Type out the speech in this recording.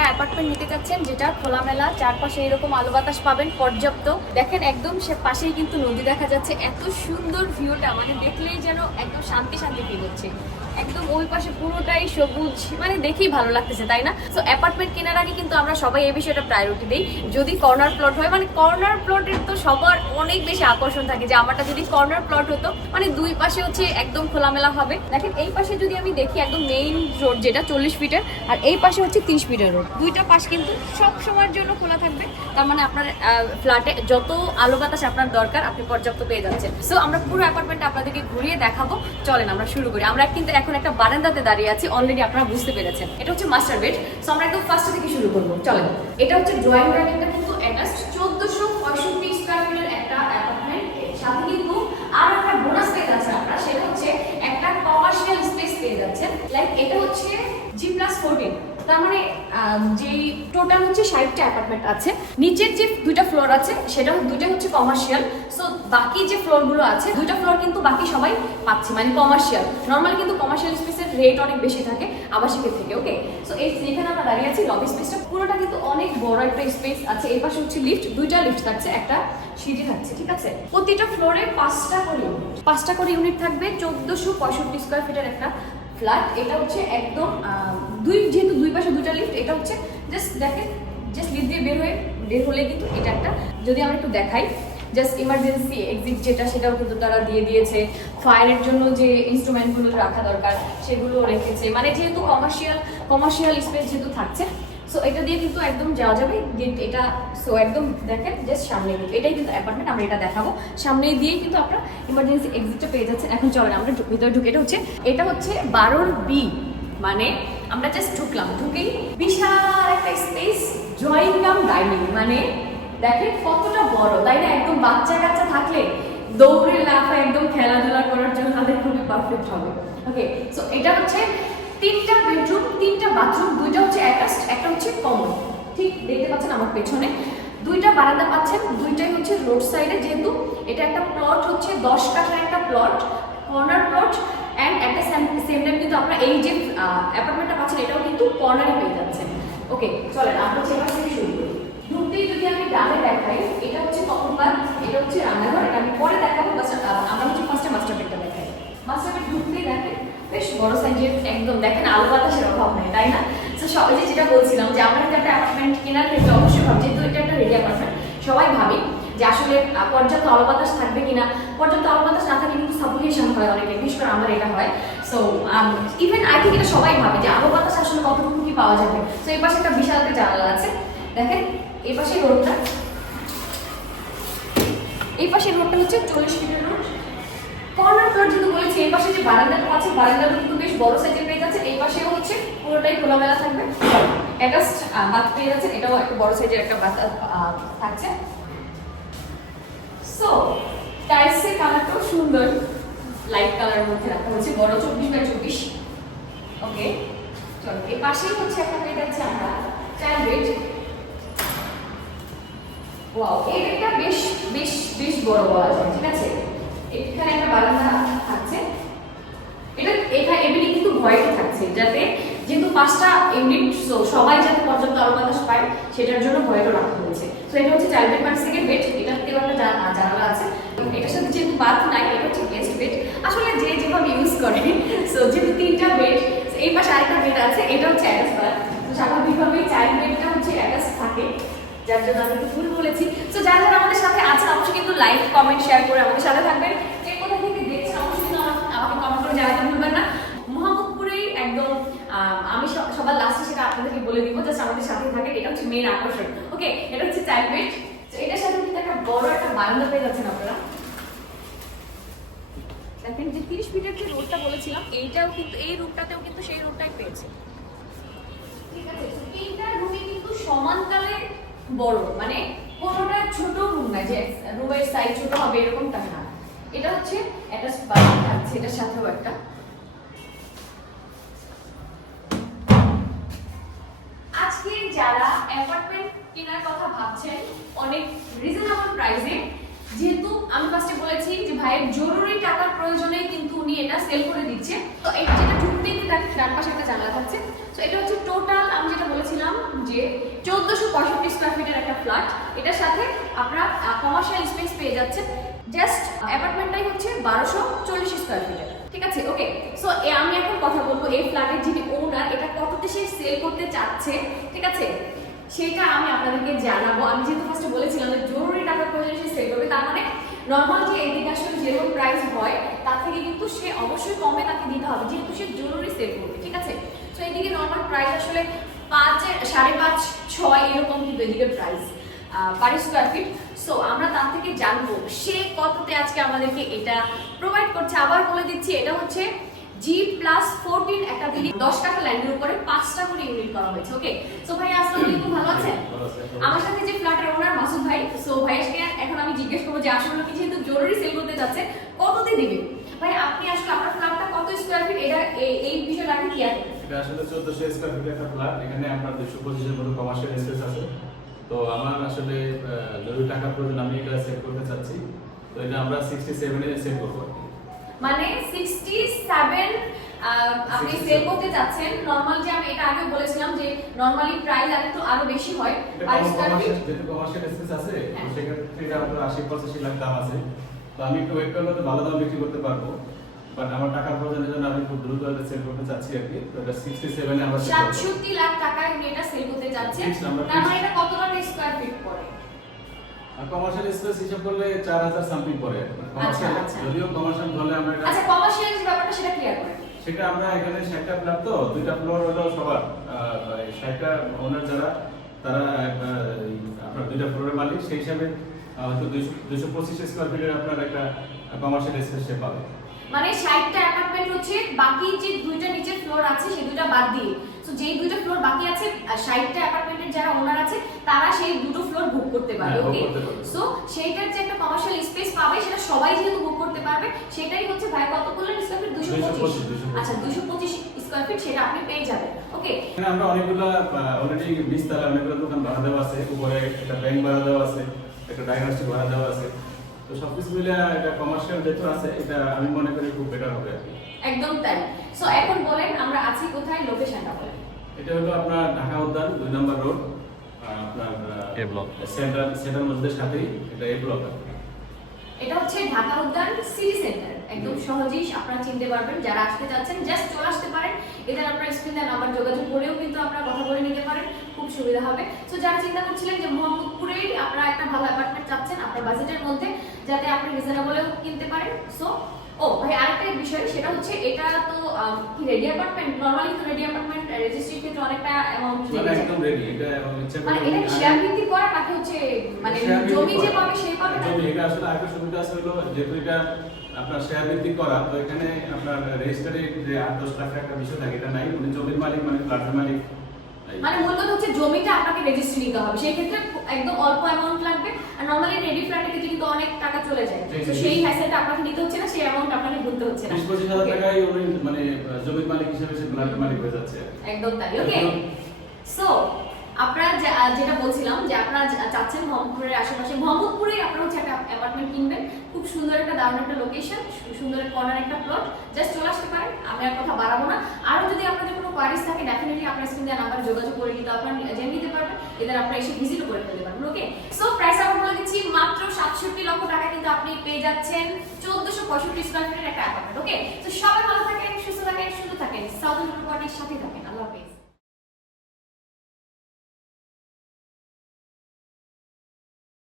একটা অ্যাপার্টমেন্ট নিতে চাচ্ছেন যেটা খোলামেলা, চারপাশে এরকম আলো বাতাস পাবেন, পর্যাপ্ত। দেখেন একদম সে পাশেই কিন্তু নদী দেখা যাচ্ছে। এত সুন্দর ভিউটা মানে দেখলেই যেন একদম শান্তি শান্তি ফিল হচ্ছে। একদম ওই পাশে পুরোটাই সবুজ মানে দেখেই ভালো লাগতেছে, তাই না? তো অ্যাপার্টমেন্ট কেনার আগে কিন্তু আমরা সবাই এই বিষয়টা প্রায়োরিটি দিই। যদি কর্নার প্লট হয় মানে কর্নার প্লটের তো সবার অনেক বেশি আকর্ষণ থাকে যে আমারটা যদি কর্নার প্লট হতো মানে দুই পাশে হচ্ছে একদম খোলামেলা হবে। দেখেন, এই পাশে যদি আমি দেখি একদম মেইন রোড যেটা, চল্লিশ ফিটের আর এই পাশে হচ্ছে তিরিশ ফিটের রোড দুইটা পাশ কিন্তু সব সময়ের জন্য খোলা থাকবে। তার মানে আপনার ফ্ল্যাটে যত আলো বাতাস আপনার দরকার, আপনি পর্যাপ্ত পেয়ে যাচ্ছেন। সো আমরা পুরো অ্যাপার্টমেন্টটা আপনাদেরকে ঘুরিয়ে দেখাবো। চলেন আমরা শুরু করি। আমরা কিন্তু এখন একটা বারান্দাতে দাঁড়িয়ে আছি অলরেডি আপনারা বুঝতে পেরেছেন। এটা হচ্ছে মাস্টার বেড সো আমরা একদম ফার্স্ট থেকে শুরু করব। চলেন। এটা হচ্ছে ড্রয়িং ডাইনিংটা কিন্তু অ্যাটাচ চোদ্দশো পঁয়ষট্টি স্কোয়ার ফিটের একটা অ্যাপার্টমেন্ট সাথে কিন্তু আর একটা বোনাস পেয়ে যাচ্ছেন আপনারা সেটা হচ্ছে একটা কমার্শিয়াল স্পেস পেয়ে যাচ্ছেন লাইক এটা হচ্ছে জি প্লাস ফোরটিন তার মানে আহ, যে টোটাল হচ্ছে ষাটটা অ্যাপার্টমেন্ট আছে নিচের যে দুইটা ফ্লোর আছে সেটা দুইটা হচ্ছে কমার্শিয়াল সো বাকি যে ফ্লোরগুলো আছে দুইটা ফ্লোর কিন্তু বাকি সবাই পাচ্ছে মানে কমার্শিয়াল নর্মালি কিন্তু কমার্শিয়াল স্পেসের রেট অনেক বেশি থাকে আবাসিকের থেকে ওকে সো এই যেখানে আমরা দাঁড়িয়ে আছি লবি স্পেসটা পুরোটা কিন্তু অনেক বড় একটা স্পেস আছে। এই পাশে হচ্ছে লিফট দুইটা লিফট থাকছে একটা সিঁড়ি থাকছে ঠিক আছে? প্রতিটা ফ্লোরে পাঁচটা করে ইউনিট পাঁচটা করে ইউনিট থাকবে চোদ্দশো পঁয়ষট্টি স্কোয়ার ফিটের একটা ফ্ল্যাট, এটা হচ্ছে একদম দুই, যেহেতু দুই পাশে দুটা লিফট এটা হচ্ছে জাস্ট দেখেন জাস্ট লিফট দিয়ে বের হয়ে, বের হলে কিন্তু এটা একটা, যদি আমরা একটু দেখাই জাস্ট ইমার্জেন্সি এক্সিট যেটা, সেটাও কিন্তু তারা দিয়ে দিয়েছে। ফায়ারের জন্য যে ইনস্ট্রুমেন্টগুলো রাখা দরকার সেগুলো রেখেছে। মানে যেহেতু কমার্শিয়াল কমার্শিয়াল স্পেস যেহেতু থাকছে সো এটা দিয়ে কিন্তু একদম যাওয়া যাবে। এটা সো একদম দেখেন জাস্ট সামনে কিন্তু এটাই কিন্তু অ্যাপার্টমেন্ট আমরা এটা দেখাবো। সামনে দিয়ে কিন্তু আপনারা ইমার্জেন্সি এক্সিটটা পেয়ে যাচ্ছেন। এখন চলেন, আমরা ভিতরে ঢুকে, এটা হচ্ছে এটা হচ্ছে বারোর বি মানে আমরা জাস্ট ঢুকলাম। ঢুকেই বিশাল একটা স্পেস ড্রয়িং কাম ডাইনিং মানে দেখেন কতটা বড়, তাই না? একদম বাচ্চা কাচ্চা থাকলে দৌড়ে লাফা একদম খেলাধুলা করার জন্য তাদের খুবই পারফেক্ট হবে। ওকে সো এটা হচ্ছে তিনটা বেডরুম তিনটা বাথরুম দুইটা হচ্ছে অ্যাটাচড একটা হচ্ছে কমন ঠিক দেখতে পাচ্ছেন আমার পেছনে। দুইটা বারান্দা পাচ্ছেন, দুইটাই হচ্ছে রোড সাইডে যেহেতু এটা একটা প্লট হচ্ছে, দশ কাঠার একটা প্লট কর্নার প্লট অ্যান্ড একটা সেম টাইম কিন্তু আপনারা এই যে অ্যাপার্টমেন্টটা পাচ্ছেন, এটাও কিন্তু কর্নারই পেয়ে যাচ্ছেন। ওকে চলেন, আমরা হচ্ছে শুরু করি ঢুকতেই যদি আমি ডানে দেখাই এটা হচ্ছে কখন বাদ এটা হচ্ছে রান্নাঘর এটা আমি পরে দেখাবো বাস আমরা হচ্ছে ফার্স্টে মাস্টার বেডটা দেখাই মাস্টার বেড ঢুকতেই দেখেন বেশ বড় সাইজের একদম, দেখেন আলো বাতাসের অভাব নেই, তাই না? তো সবাই যেটা বলছিলাম যে আমার একটা অ্যাপার্টমেন্ট কেনার ক্ষেত্রে অবশ্যই ভাবছি, যেহেতু এটা একটা রেডি অ্যাপার্টমেন্ট সবাই ভাবি যে আসলে পর্যাপ্ত আলো বাতাস থাকবে কিনা। পর্যাপ্ত আলো বাতাস না থাকলে কিন্তু সাফোকেশন হয় অনেকে, বিশেষ করে আমার এটা হয়। সো ইভেন আই থিঙ্ক এটা সবাই ভাবে যে আলো বাতাস আসলে কতটুকু কি পাওয়া যাবে। তো এই পাশে একটা বিশাল একটা জানালা আছে, দেখেন, এই পাশে রোডটা এই পাশে রোডটা হচ্ছে চল্লিশ ফিটের পাশে যে বারান্দাটা আছে বারান্দাটা কিন্তু বেশ বড় সাইজের পেয়ে যাচ্ছে। এই পাশেও হচ্ছে পুরোটাই খোলামেলা থাকবে। অ্যাটাচড বাথ পেয়ে যাচ্ছে। এটাও একটা বড় সাইজের একটা বাথ থাকছে। সো টাইলসের কালারটাও সুন্দর। লাইট কালারের মধ্যে রাখা হয়েছে। বড় চব্বিশ বাই চব্বিশ। ওকে চলো, এই পাশেই হচ্ছে একটা পেয়ে যাচ্ছে আমরা। চাইল্ড বেড ওয়াও এই বেশ বেশ বেশ বড় বলা যায়, ঠিক আছে? এখানে একটা বারান্দা ভয়টা থাকছে, যাতে যেহেতু পাঁচটা ইউনিট সবাই যাতে পর্যাপ্ত আলো বাতাস পায়, সেটার জন্য ভয়টা রাখা হয়েছে। তো এটা হচ্ছে চাইল্ড পার্ট থেকে বেড এটাতেও একটা জানা- জানালা আছে। এটার সাথে যেহেতু বাথ নাই, এটা হচ্ছে গেস্ট বেড আসলে যে যেভাবে ইউজ করে সো যেহেতু তিনটা বেড এই পাশে আরেকটা বেড আছে এটা হচ্ছে অ্যাটাচ বাথ তো স্বাভাবিকভাবেই চাইল্ড বেডটা হচ্ছে অ্যাটাচ থাকে। যার জন্য আমি একটু ভুল বলেছি। তো যারা যারা আমাদের সাথে আছে অবশ্যই কিন্তু লাইক কমেন্ট শেয়ার করে আমাদের সাথে থাকবেন। যে কোথা থেকে দেখছেন, অবশ্যই কিন্তু আমাকে কমেন্ট করে জানাতে ভুলবেন না মোহাম্মদপুরেই একদম আহ, আমি সব- সবার লাস্টে সেটা আপনাদেরকে বলে দিব জাস্ট আমাদের সাথে থাকে এটা হচ্ছে মেন আকর্ষণ। ওকে এটা হচ্ছে চাইল্ড তো এটার সাথে কিন্তু একটা বড় একটা বারান্দা পেয়ে যাচ্ছেন আপনারা। দেখেন যে তিরিশ ফিটের যে রোডটা বলেছিলাম এইটাও কিন্তু এই রুটটাতেও কিন্তু সেই রোডটাই পেয়েছে। ঠিক আছে তিনটা রুমই কিন্তু সমানতালে বড় মানে কোনোটা ছোট রুম না যে রুমের সাইজ ছোট হবে এরকমটা না। এটা হচ্ছে একটা বাথরুম থাকছে এটার সাথেও একটা। কেনার কথা ভাবছেন, অনেক রিজনেবল প্রাইসে যেহেতু আমি ফার্স্টে বলেছি যে ভাইয়ের জরুরি টাকার প্রয়োজনে কিন্তু উনি এটা সেল করে দিচ্ছে। তো এটা যেটা ঢুকতেই ডান পাশে একটা জানলা থাকছে। তো এটা হচ্ছে টোটাল আমি যেটা বলেছিলাম যে পঁয়ষট্টি স্কোয়ার ফিটের একটা ফ্ল্যাট এটার সাথে আপনারা কমার্শিয়াল স্পেস পেয়ে যাচ্ছেন। জাস্ট অ্যাপার্টমেন্টটাই হচ্ছে বারোশো চল্লিশ স্কোয়ার ফিটের ঠিক আছে? ওকে সো আমি এখন কথা বলব, এই ফ্ল্যাটের যিনি ওনার এটা কততে সে সেল করতে চাচ্ছে? ঠিক আছে? সেটা আমি আপনাদেরকে জানাব। আমি যেহেতু ফার্স্টে বলেছিলাম যে জরুরি টাকার প্রয়োজন, সে সেল করবে। তার মানে নর্মাল যে এদিকে আসলে যেরকম প্রাইস হয়, তার থেকে কিন্তু সে অবশ্যই কমে তাকে দিতে হবে, যেহেতু সে জরুরি সেল করবে, ঠিক আছে? তো এদিকে নর্মাল প্রাইস আসলে পাঁচ, সাড়ে পাঁচ, ছয় এরকম কিন্তু এদিকে price per square feet so আমরা তার থেকে জানব সে কততে আজকে আমাদেরকে এটা প্রোভাইড করছে। আবার বলে দিচ্ছি, এটা হচ্ছে জি প্লাস ফোরটিন একটা বিল্ডিং দশ টাকা ল্যান্ডের উপরে পাঁচটা করে ইউনিট করা হয়েছে ওকে সো ভাই আসসালামু আলাইকুম ভালো আছেন? আমার সাথে যে ফ্ল্যাটের ওনার মাসুদ ভাই সো ভাইয়াকে এখন আমি জিজ্ঞেস করব যে আসলে কি যেহেতু জরুরি সেল করতে যাচ্ছে কততে দিবে? ভাই আপনি আসলে আপনার ফ্ল্যাটটা কত স্কোয়ার ফিট এটা এই- বিষয়টা আপনি ক্লিয়ার এটা আসলে চোদ্দশো স্কোয়ার ফিট একটা ফ্ল্যাট এখানে আপনার দুশো পঁচিশের মতো কমার্শিয়াল স্পেস আছে। তো আমার আসলে জরুরি টাকা প্রয়োজন আমি এটা সেল করতে চাচ্ছি। তো এটা আমরা সিক্সটি সেভেনে সেল করব। মানে 67 আপনি সেল করতে যাচ্ছেন। নরমাল যে আমি এটা আগে বলেছিলাম যে নরমালি প্রাইস আর একটু আরও বেশি হয়। স্কয়ার ফিট কমার্শিয়াল স্পেস আছে তো হ্যাঁ। সেক্ষেত্রে এটা আপনার আশি পঁচাশি লাখ দাম আছে। তো আমি একটু ওয়েট করলে তো ভালো দাম বিক্রি করতে পারব। বাট আমার টাকার প্রয়োজনের জন্য আমি খুব দ্রুত এটা সেল করতে চাচ্ছি আর কি। তো এটা সিক্সটি সেভেনে আমরা 67 লাখ টাকায় আপনি এটা সেল করতে Fixed তার মানে এটা কত টাকা স্কয়ার ফিট পড়ে? আর কমার্শিয়াল স্পেস হিসাব করলে চার হাজার সামথিং পড়ে। কমার্শিয়াল আচ্ছা। যদিও কমার্শিয়াল হলে আমরা আচ্ছা কমার্শিয়াল ব্যাপারটা সেটা ক্লিয়ার করেন সেটা আমরা এখানে ষাটটা ফ্ল্যাট তো দুইটা ফ্লোর হলো সবার ষাটটা ওনার যারা তারা আপনার দুইটা ফ্লোরের মালিক সেই হিসাবে হয়তো দুইশো দুইশো পঁচিশ স্কোয়ার ফিটের আপনার একটা কমার্শিয়াল স্পেস সে পাবে। মানে 60টা অ্যাপার্টমেন্ট হচ্ছে বাকি যে দুইটা নিচের ফ্লোর আছে সেই দুইটা বাদ দিয়ে সো যেই দুইটা ফ্লোর বাকি আছে 60টা অ্যাপার্টমেন্টের যারা ওনার আছে তারা সেই দুটো ফ্লোর বুক করতে পারবে হ্যাঁ, ওকে সো সেইটার যে একটা কমার্শিয়াল স্পেস পাবে সেটা সবাই যেহেতু বুক করতে পারবে সেটাই হচ্ছে ভাই কত বললেন স্কয়ার ফিট 225 225 আচ্ছা 225 স্কয়ার ফিট সেটা আপনি পেয়ে যাবেন ওকে আমরা অনেকগুলো অলরেডি বিস্তার অনেকগুলো দোকান ভাড়া দেওয়া আছে উপরে একটা ব্যাংক ভাড়া দেওয়া আছে একটা ডায়াগনস্টিক ভাড়া দেওয়া আছে। তো সবকিছু মিলে একটা কমার্শিয়াল যেহেতু আছে এটা আমি মনে করি খুব বেটার হবে আর কি। একদম তাই। সো এখন বলেন আমরা আছি কোথায়? লোকেশনটা বলেন। এটা হলো আপনার ঢাকা উদ্যান দুই নম্বর রোড আপনার এ ব্লক। সেন্টার সেন্টার মসজিদের সাথেই এটা এ ব্লক এটা হচ্ছে ঢাকা উদ্যান সিটি সেন্টার একদম সহজেই আপনারা চিনতে পারবেন। যারা আসতে চাচ্ছেন জাস্ট চলে আসতে পারেন। এদের আপনার স্ক্রিনে নাম্বার যোগাযোগ করেও কিন্তু আপনারা কথা বলে নিতে পারেন। খুব সুবিধা হবে। সো যারা চিন্তা করছিলেন যে মোহাম্মদপুরেই আপনারা একটা ভালো অ্যাপার্টমেন্ট চাচ্ছেন, আপনার বাজেটের মধ্যে, যাতে আপনি রিজনেবলেও কিনতে পারেন। সো ও ভাই আরেকটা বিষয় সেটা হচ্ছে এটা তো কি রেডি অ্যাপার্টমেন্ট নরমালি তো রেডি অ্যাপার্টমেন্ট রেজিস্ট্রির ক্ষেত্রে অনেকটা অ্যামাউন্ট মানে একদম রেডি এটা ইচ্ছা মানে এটা শেয়ার ভিত্তিক করা নাকি হচ্ছে মানে জমি যে পাবে সেই পাবে জমি এটা আসলে আগে সুবিধা আছে হলো যেহেতু এটা আপনার শেয়ার ভিত্তিক করা তো এখানে আপনার রেজিস্টারে যে আট দশ লাখ টাকা বিষয় থাকে এটা নাই। উনি জমির মালিক মানে ফ্ল্যাটের মালিক। মানে মূলত হচ্ছে জমিটা আপনাকে রেজিস্ট্রি নিতে হবে। সেই ক্ষেত্রে একদম অল্প অ্যামাউন্ট লাগবে আর নর্মালি রেডি ফ্ল্যাটের ক্ষেত্রে কিন্তু অনেক টাকা চলে যায়। তো সেই হ্যাসেলটা আপনাকে নিতে হচ্ছে না সেই অ্যামাউন্ট আপনাকে ভুলতে হচ্ছে না। বিশ পঁচিশ হাজার Okay, টাকায় উনি মানে জমির মালিক হিসেবে সে ফ্ল্যাটের মালিক হয়ে যাচ্ছে। একদম তাই ওকে সো আপনারা যেটা বলছিলাম যে আপনারা চাচ্ছেন মোহাম্মদপুরের আশেপাশে মোহাম্মদপুরে আপনারা হচ্ছে একটা অ্যাপার্টমেন্ট কিনবেন। খুব সুন্দর একটা দারুণ একটা লোকেশন সুন্দর কর্নার একটা প্লট জাস্ট চলে আসতে পারেন আমি আর কথা বাড়াবো না। আরও যদি আপনাদের কোনো কোয়ারিজ থাকে ডেফিনেটলি আপনার স্ক্রিনে নাম্বার যোগাযোগ করে কিন্তু আপনারা জেনে নিতে পারবেন। এদের আপনারা এসে ভিজিটও করে ফেলতে পারবেন ওকে সো প্রাইস আমরা বলে দিচ্ছি মাত্র সাতষট্টি লক্ষ টাকা কিন্তু আপনি পেয়ে যাচ্ছেন চোদ্দশো পঁয়ষট্টি স্কোয়ার ফিটের একটা অ্যাপার্টমেন্ট ওকে তো সবাই ভালো থাকেন, সুস্থ থাকেন, সুন্দর থাকেন। সাউথ পার্টির সাথে থাকেন। আল্লাহ হাফেজ।